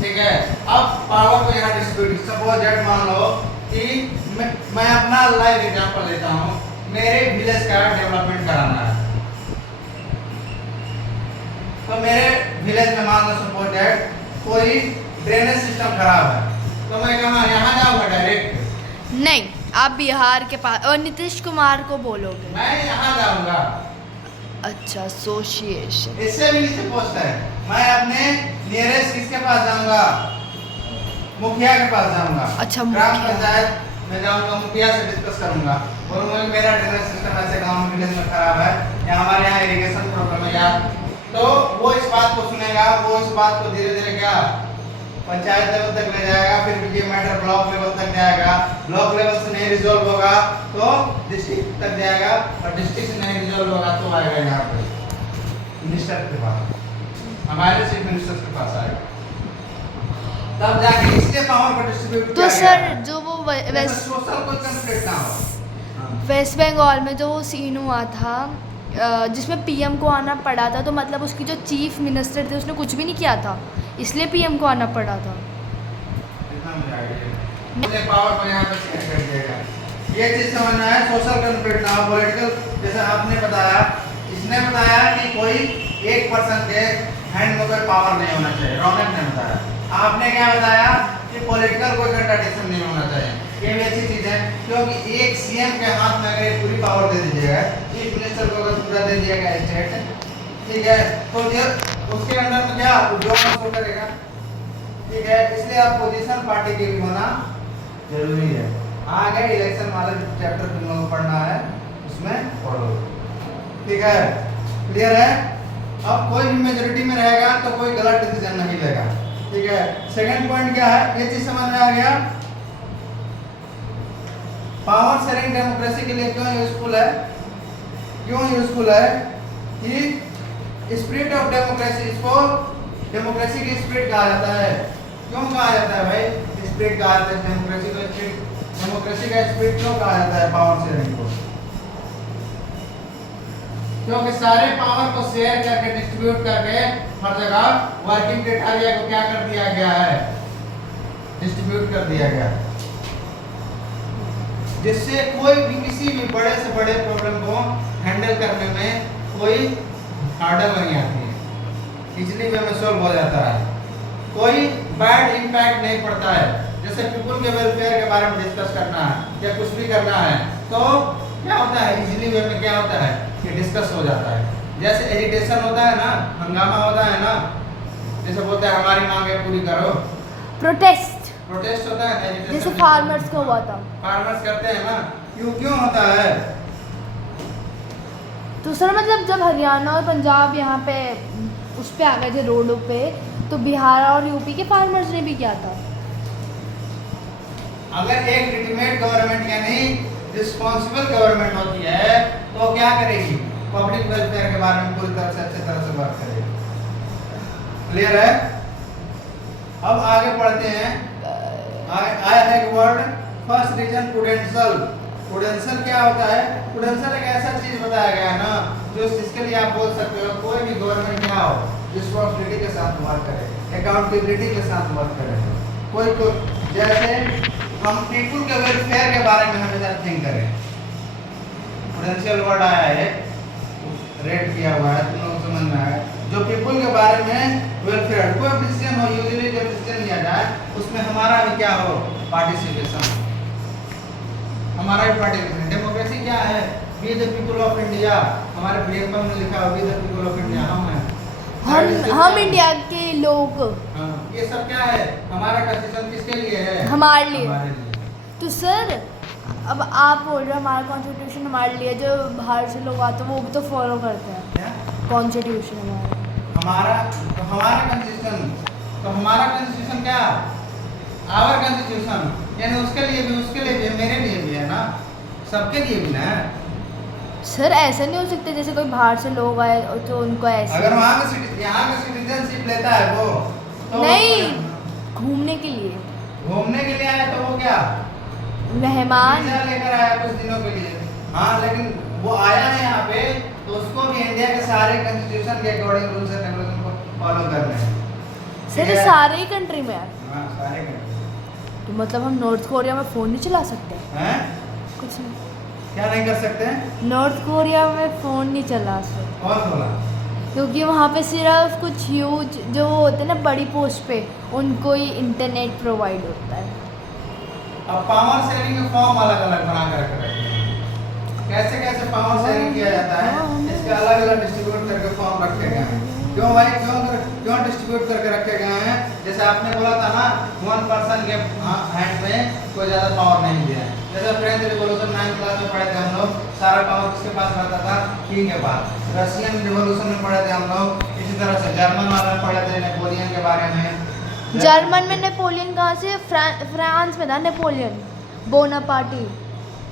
ठीक है। अब पावर को यहाँ डिस्ट्रीब्यूट, सपोज दैट मान लो कि मैं अपना लाइव एग्जांपल लेता हूँ, मेरे विलेज का डेवलपमेंट कराना है, तो मेरे विलेज में मान लो सपोज दैट कोई ड्रेनेज सिस्टम खराब है, तो मैं कहाँ यहाँ जाऊँगा डायरेक्ट? नहीं, आप बिहार के पास और नीतीश कुमार को बोलोगे। मैं यहाँ जाऊँगा। अच्छा, एसोसिएशन। इससे भी नीचे पोस्ट है, मैं अपने नियरेस्ट किसके पास जाऊँगा? मुखिया के पास जाऊँगा। अच्छा, ग्राम मुखिया। पंचायत में जाऊँगा, मुखिया से डिस्कस करूँगा, बोलूँगा कि मेरा ड्रेनेज सिस्टम ऐसे गाँव में विलेज में खराब है, या हमारे यहाँ इरिगेशन प्रॉब्लम है, या तो वो इस बात को सुनेगा, वो इस बात को धीरे धीरे क्या पंचायत लेवल तक ले जाएगा, फिर ये मैटर ब्लॉक लेवल तक जाएगा, ब्लॉक लेवल से नहीं रिजॉल्व होगा तो डिस्ट्रिक्ट तक जाएगा, और डिस्ट्रिक्ट से नहीं रिजॉल्व होगा तो आएगा यहाँ पे मिनिस्टर के पास, हमारे चीफ मिनिस्टर के पास आएगा, तब जाके इसके पावर को डिस्ट्रीब्यूट तो सर जो वो सोशल कोई कंफ्लिक्ट ना हो। वेस्ट बंगाल में जो वो सीन हुआ था जिसमें पीएम को आना पड़ा था, तो मतलब उसकी जो चीफ मिनिस्टर थे उसने कुछ भी नहीं किया था, इसलिए पीएम को आना पड़ा था। पावर को यहाँ पे शेयर कर देगा, ये चीज समझना है, सोशल कंफ्लिक्ट ना हो, पॉलिटिकल। जैसे आपने बताया, इसने बताया कि कोई एक पर्सन के हैंड में कोई पावर नहीं होना चाहिए, रौनक ने बताया। आपने क्या बताया कि पॉलिटिकल कोई कंट्राडिक्शन नहीं होना चाहिए, ये भी अच्छी चीज है, क्योंकि एक सीएम के हाथ में अगर पूरी पावर दे दीजिएगा, चीफ मिनिस्टर को अगर पूरा दे दिया स्टेट, ठीक है, तो ये उसके अंडर में क्या जो शो करेगा, ठीक है। इसलिए अपोजिशन पार्टी के भी होना जरूरी है। आगे इलेक्शन वाला चैप्टर तुम लोगों को पढ़ना है, उसमें पढ़ो, ठीक है, क्लियर है। अब कोई भी मेजोरिटी में रहेगा तो कोई गलत डिसीजन नहीं लेगा, ठीक है। सेकंड पॉइंट क्या है, ये चीज समझ में आ गया, पावर शेयरिंग डेमोक्रेसी के लिए क्यों यूजफुल है, क्यों यूजफुल है कि स्पिरिट ऑफ डेमोक्रेसी, इसको डेमोक्रेसी की स्पिरिट कहा जाता है। क्यों कहा जाता है भाई स्पिरिट कहा जाता है डेमोक्रेसी को, स्पिरिट डेमोक्रेसी का स्पिरिट क्यों कहा जाता है पावर शेयरिंग को? क्योंकि सारे पावर को शेयर करके डिस्ट्रीब्यूट करके हर जगह वर्किंग क्राइटेरिया को क्या कर दिया गया है, डिस्ट्रीब्यूट कर दिया गया, जिससे कोई भी किसी भी बड़े से बड़े प्रॉब्लम को हैंडल करने में कोई हार्डल नहीं आती है, इजीली वे में सॉल्व हो जाता है, कोई बैड इम्पैक्ट नहीं पड़ता है। जैसे पीपल के वेलफेयर के बारे में डिस्कस करना है या कुछ भी करना है तो क्या होता है, इजीली वे में क्या होता है कि डिस्कस हो जाता है। जैसे एजिटेशन होता है ना, हंगामा होता है ना, जैसे बोलते हैं हमारी मांगे पूरी करो, प्रोटेस्ट होता है ना, जैसे फार्मर्स का हुआ था, फार्मर्स करते हैं ना, क्यों होता है? तो सर मतलब जब हरियाणा और पंजाब यहाँ पे उस पे आ गए थे रोडों पे, तो बिहार और यूपी के फार्मर्स ने भी किया था। अगर एक लेजिटिमेट गवर्नमेंट यानी रिस्पॉन्सिबल गवर्नमेंट होती है तो क्या करेगी, पब्लिक वेलफेयर के बारे में पूरी तरह से अच्छी तरह से बात करेगी, क्लियर है। अब आगे पढ़ते हैं, आया है word first reason prudential. Prudential क्या होता है? प्रूडेंशियल एक ऐसा चीज बताया गया ना जो जिसके लिए आप बोल सकते हो कोई भी गवर्नमेंट क्या हो रिस्पॉन्सिबिलिटी के साथ वर्क करे, अकाउंटेबिलिटी के साथ वर्क करे, कोई को जैसे हम पीपल के वेलफेयर के बारे में हमेशा थिंक करें। प्रूडेंशियल वर्ड आया है, रेड किया हुआ है, तुम लोग समझ में आया, जो पीपल के बारे में वेलफेयर कोई डिसीजन हो, यूजुअली जब डिसीजन लिया जाए उसमें हमारा भी क्या हो, पार्टिसिपेशन, हमारा भी पार्टिसिपेशन। डेमोक्रेसी क्या है? We the people of India, हमारे प्रियंका में लिखा है we the people of India, हम इंडिया के लोग। ये सब क्या है? हमारा कॉन्स्टिट्यूशन किसके लिए है? हमारे लिए। तो सर अब आप बोल रहे हो हमारा कॉन्स्टिट्यूशन हमारे लिए, जो बाहर से लोग आते हैं वो भी तो फॉलो करते हैं कॉन्स्टिट्यूशन हमारा। हमारा कॉन्स्टिट्यूशन, तो हमारा कॉन्स्टिट्यूशन क्या, आवर कॉन्स्टिट्यूशन, यानी उसके लिए भी मेरे लिए भी है ना, सबके लिए भी ना। सर ऐसा नहीं हो सकता जैसे कोई बाहर से लोग आए तो उनको ऐसे, अगर वहाँ का यहाँ का सिटीजनशिप लेता है वो तो नहीं घूमने के लिए आया तो वो क्या मेहमान लेकर आया कुछ दिनों के लिए, हाँ, लेकिन वो आया है यहाँ पे तो उसको भी इंडिया के सारे कॉन्स्टिट्यूशन के अकॉर्डिंग रूल्स एंड रेगुलेशन को फॉलो करना है। सर ये ये- सारे ही कंट्री में है। हाँ, सारे कंट्री तो मतलब हम नॉर्थ कोरिया में फ़ोन नहीं चला सकते? हैं। कुछ नहीं, क्या नहीं कर सकते हैं? नॉर्थ कोरिया में फ़ोन नहीं चला सकते कौन बोला? क्योंकि वहाँ पे सिर्फ कुछ ह्यूज जो होते हैं ना बड़ी पोस्ट पे, उनको ही इंटरनेट प्रोवाइड होता है। अब पावर शेयरिंग के फॉर्म अलग अलग बना कर रखे हैं। कैसे कैसे पावर शेयरिंग किया जाता है, इसके अलग अलग डिस्ट्रीब्यूट करके फॉर्म रखे गए हैं। क्यों भाई, क्यों डिस्ट्रीब्यूट करके रखे गए हैं? जैसे आपने बोला था ना, वन पर्सन के हैंड में कोई ज़्यादा पावर नहीं दिया है। जैसे फ्रेंच रिवॉल्यूशन 9th क्लास में पढ़े थे हम लोग, सारा पावर किसके पास रहता था? किंग के पास। रशियन रिवॉल्यूशन में पढ़े थे हम लोग, इसी तरह से जर्मन वाला में पढ़े थे नेपोलियन के बारे में। जर्मन में नेपोलियन कहाँ से? फ्रांस में था नेपोलियन बोनापार्टी।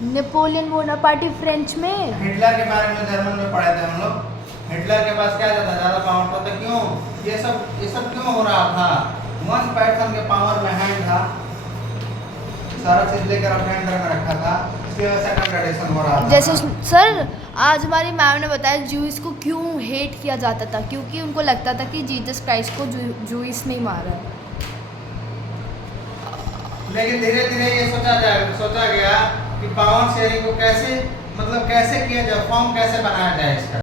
नेपोलियन बोनापार्टी फ्रेंच में। हिटलर के बारे में जर्मन में पढ़े थे हम लोग। हिटलर के पास क्या था? ज़्यादा पावर था। तो क्यों ये सब क्यों हो रहा था? वन पर्सन के पावर में हैंड था, सारा चीज लेकर अपने अंडर में रखा था, इसकी वजह से कंट्रडिक्शन हो रहा था। जैसे सर आज हमारी मैम ने बताया जूइस को क्यों हेट किया जाता था, क्योंकि उनको लगता था कि जीसस क्राइस्ट को जूइस ने ही मारा है। लेकिन धीरे धीरे ये सोचा गया कि पावर शेयरिंग को कैसे किया जाए, फॉर्म कैसे बनाया जाए इसका।